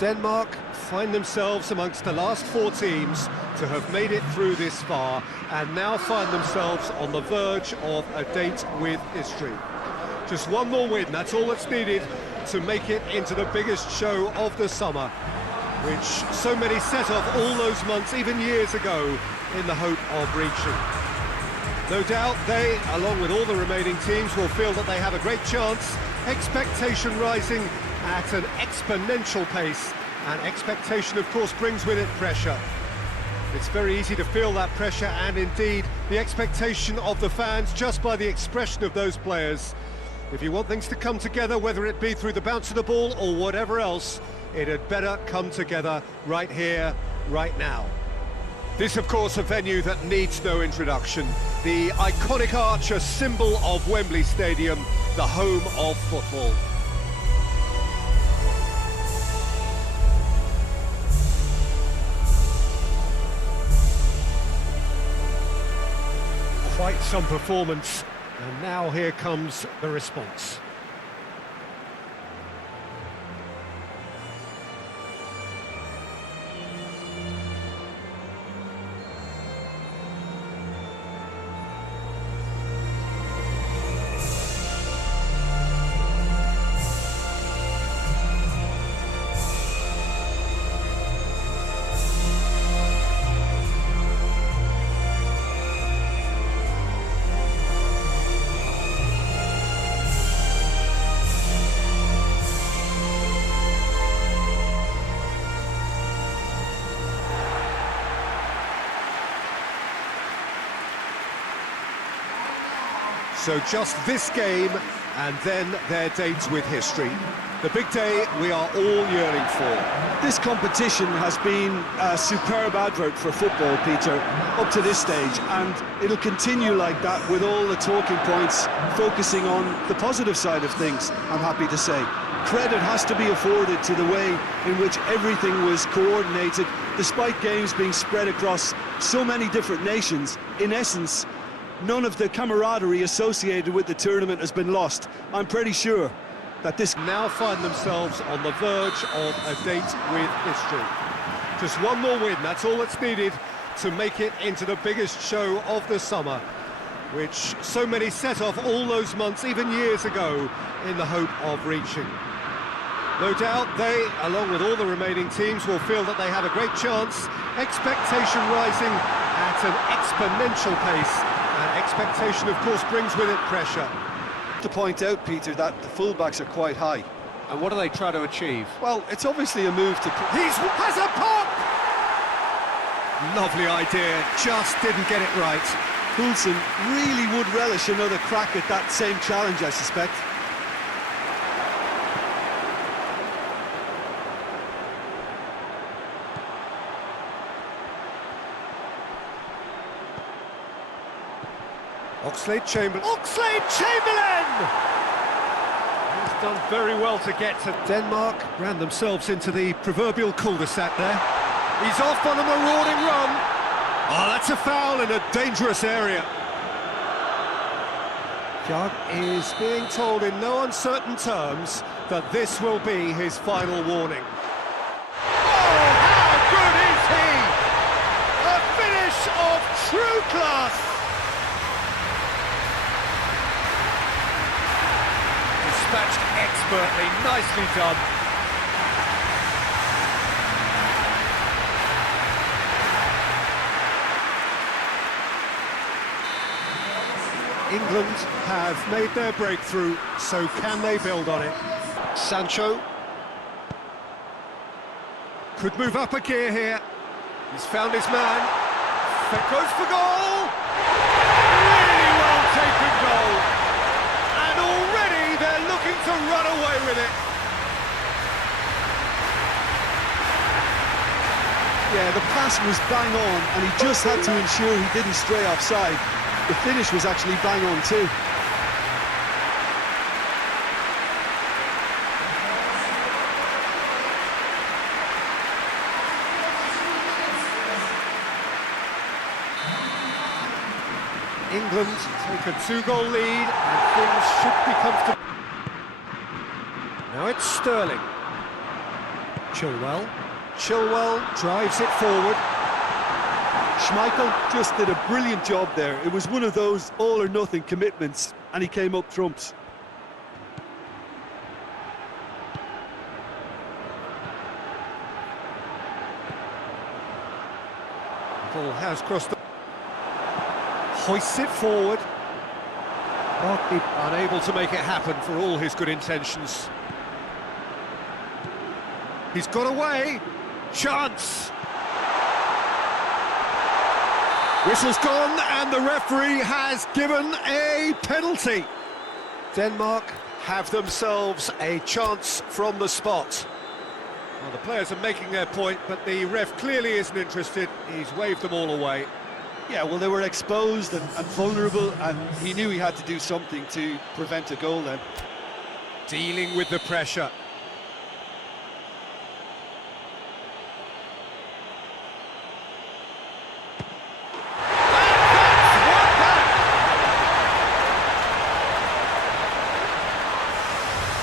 Denmark find themselves amongst the last four teams to have made it through this far and now find themselves on the verge of a date with history. Just one more win, that's all that's needed to make it into the biggest show of the summer, which so many set off all those months, even years ago, in the hope of reaching. No doubt they, along with all the remaining teams, will feel that they have a great chance, expectation rising at an exponential pace, and expectation, of course, brings with it pressure. It's very easy to feel that pressure, and indeed the expectation of the fans just by the expression of those players. If you want things to come together, whether it be through the bounce of the ball or whatever else, it had better come together right here, right now. This, of course, a venue that needs no introduction. The iconic arch, a symbol of Wembley Stadium, the home of football. Quite some performance, and now here comes the response. So just this game, and then their dates with history. The big day we are all yearning for. This competition has been a superb advert for football, Peter, up to this stage, and it'll continue like that with all the talking points focusing on the positive side of things, I'm happy to say. Credit has to be afforded to the way in which everything was coordinated, despite games being spread across so many different nations. In essence, none of the camaraderie associated with the tournament has been lost. I'm pretty sure that this now find themselves on the verge of a date with history. Just one more win, that's all that's needed to make it into the biggest show of the summer, which so many set off all those months, even years ago, in the hope of reaching. No doubt they, along with all the remaining teams, will feel that they have a great chance, expectation rising at an exponential pace. And expectation, of course, brings with it pressure. To point out, Peter, that the fullbacks are quite high. And what do they try to achieve? Well, it's obviously a move to... Has a pop! Lovely idea, just didn't get it right. Poulsen really would relish another crack at that same challenge, I suspect. Oxlade-Chamberlain! He's done very well to get to... Denmark ran themselves into the proverbial cul-de-sac there. He's off on a marauding run. Oh, that's a foul in a dangerous area. Jug is being told in no uncertain terms that this will be his final warning. Oh, how good is he! A finish of true class! Dispatched expertly, nicely done. England have made their breakthrough, so can they build on it? Sancho could move up a gear here. He's found his man. Goes for goal! Really well taken goal. And already they're looking to run away with it. Yeah, the pass was bang on, and he just had to ensure he didn't stray offside. The finish was actually bang on too. England take a two-goal lead, and things should be comfortable. Now it's Sterling. Chilwell drives it forward. Schmeichel just did a brilliant job there. It was one of those all-or-nothing commitments, and he came up trumps. Ball has crossed the... Hoists it forward. Unable to make it happen for all his good intentions. He's got away. Chance. Whistle's gone and the referee has given a penalty. Denmark have themselves a chance from the spot. Well, the players are making their point, but the ref clearly isn't interested. He's waved them all away. Yeah, well, they were exposed and vulnerable, and he knew he had to do something to prevent a goal then. Dealing with the pressure.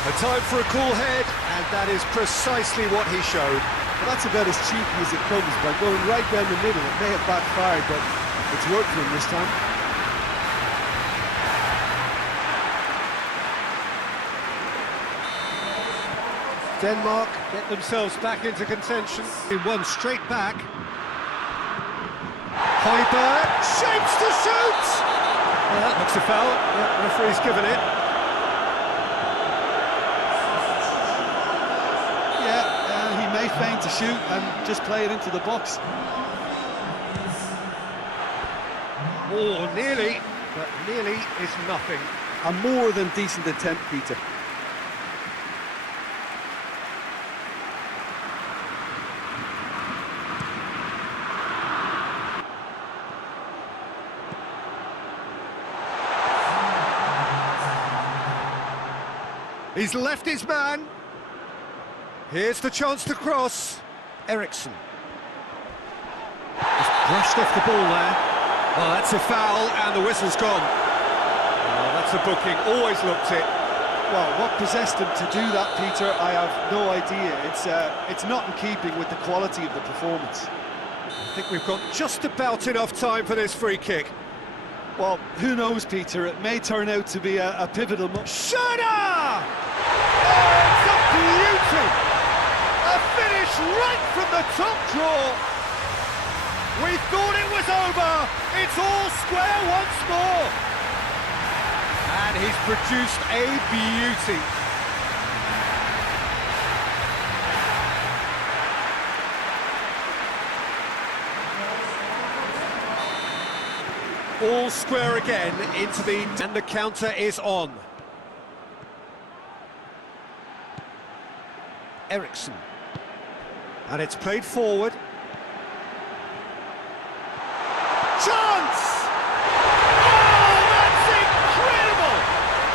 A time for a cool head, and that is precisely what he showed. Well, that's about as cheeky as it comes, by going right down the middle. It may have backfired, but it's worked for him this time. Denmark get themselves back into contention. In one straight back. Højbjerg shapes to shoot! That looks a foul. Yeah, referee's given it. He may feign to shoot and just play it into the box. Oh, nearly, but nearly is nothing. A more than decent attempt, Peter. He's left his man. Here's the chance to cross. Eriksson. Just brushed off the ball there. Oh, that's a foul, and the whistle's gone. Oh, that's a booking, always looked it. Well, what possessed him to do that, Peter, I have no idea. It's not in keeping with the quality of the performance. I think we've got just about enough time for this free kick. Well, who knows, Peter? It may turn out to be a pivotal moment. Shada! Oh, it's a beauty! A finish right from the top draw. We thought it was over. It's all square once more. And he's produced a beauty. All square again into the... And the counter is on. Eriksson. And it's played forward. Chance! Oh, that's incredible!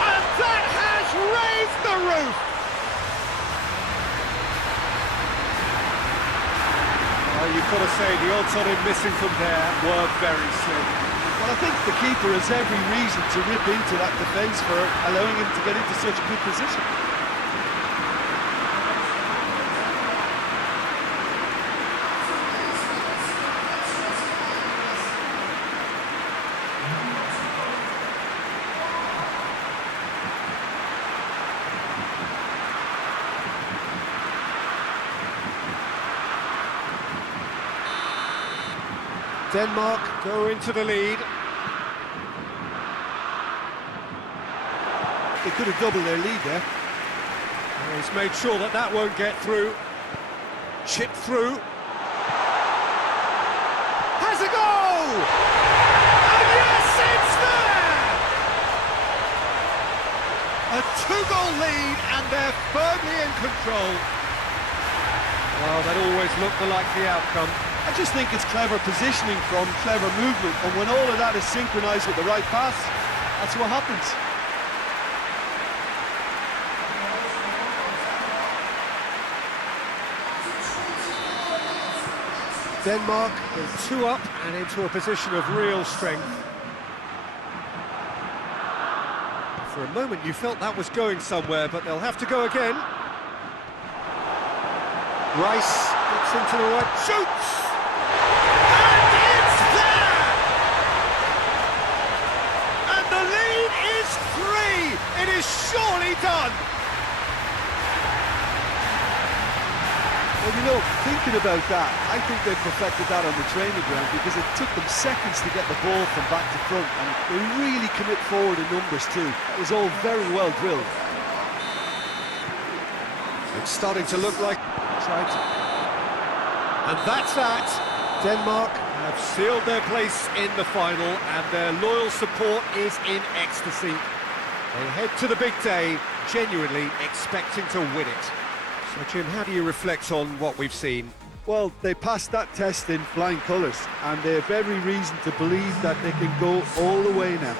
And that has raised the roof! Well, you've got to say the odds on him missing from there were very slim. Well, I think the keeper has every reason to rip into that defence for allowing him to get into such a good position. Denmark go into the lead. They could have doubled their lead there. And he's made sure that that won't get through. Chip through. Has a goal! And yes, it's there! A two-goal lead, and they're firmly in control. Well, that always looked the likely outcome. I just think it's clever positioning from clever movement, and when all of that is synchronised with the right pass, that's what happens. Denmark is 2 up and into a position of real strength. For a moment you felt that was going somewhere, but they'll have to go again. Rice gets into the right, shoots! And it's there! And the lead is 3! It is surely done! Well, you know, thinking about that, I think they perfected that on the training ground because it took them seconds to get the ball from back to front, and they really commit forward in numbers too. It was all very well drilled. It's starting to look like... And that's that. Denmark have sealed their place in the final, and their loyal support is in ecstasy. They head to the big day, genuinely expecting to win it. So, Jim, how do you reflect on what we've seen? Well, they passed that test in flying colours, and they have every reason to believe that they can go all the way now.